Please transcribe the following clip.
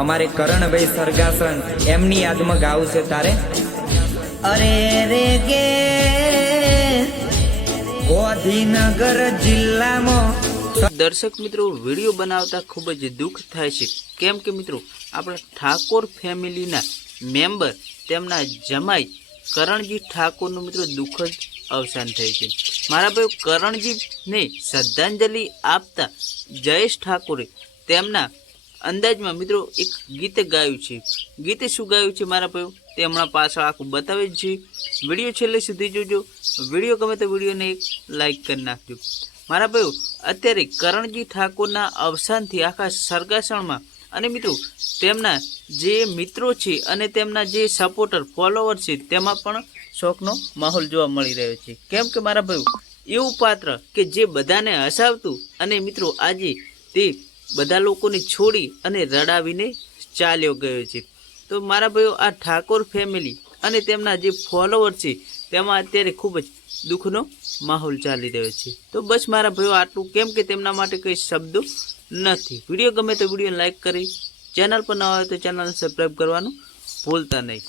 અમારે કરણભાઈ સરગાસન એમની યાદમાં ગાવું છે તારે? અરે રે ગે. ગાંધીનગર જિલ્લામાં દર્શક મિત્રો વીડિયો બનાવતા ખૂબ જ દુઃખ થાય છે. કેમ કે મિત્રો આપણા ઠાકોર ફેમિલીના મેમ્બર તેમના જમાઈ કરણજી ઠાકોરનું મિત્રો દુઃખ જ અવસાન થયું છે. મારા ભાઈ કરણજીને શ્રદ્ધાંજલિ આપતા જયેશ ઠાકોરે તેમના અંદાજમાં મિત્રો એક ગીત ગાયું છે. ગીતે શું ગાયું છે મારા ભાઈઓ? તે હમણાં પાછળ આખું બતાવે જ છે. વીડિયો છેલ્લે સુધી જોજો. વીડિયો ગમે તો વિડીયોને એક લાઈક કરી નાખજો. મારા ભાઈઓ, અત્યારે કરણજી ઠાકોરના અવસાનથી આખા સરગાસણમાં અને મિત્રો, તેમના જે મિત્રો છે અને તેમના જે સપોર્ટર ફોલોવર છે, તેમાં પણ શોખનો માહોલ જોવા મળી રહ્યો છે. કેમ કે મારા ભાઈઓ, એવું પાત્ર કે જે બધાને હસાવતું અને મિત્રો આજે તે બધા લોકોને છોડી અને રડાવીને ચાલ્યો ગયો છે. તો મારા ભાઈઓ, આ ઠાકોર ફેમિલી અને તેમના જે ફોલોવર છે, તેમાં અત્યારે ખૂબ જ દુઃખનો માહોલ ચાલી રહ્યો છે. તો બસ મારા ભાઈઓ, આટલું કેમ કે તેમના માટે કંઈ શબ્દો નથી. વીડિયો ગમે તો વીડિયો લાઇક કરી, ચેનલ પર ન હોય તો ચેનલને સબસ્ક્રાઈબ કરવાનું ભૂલતા નહીં.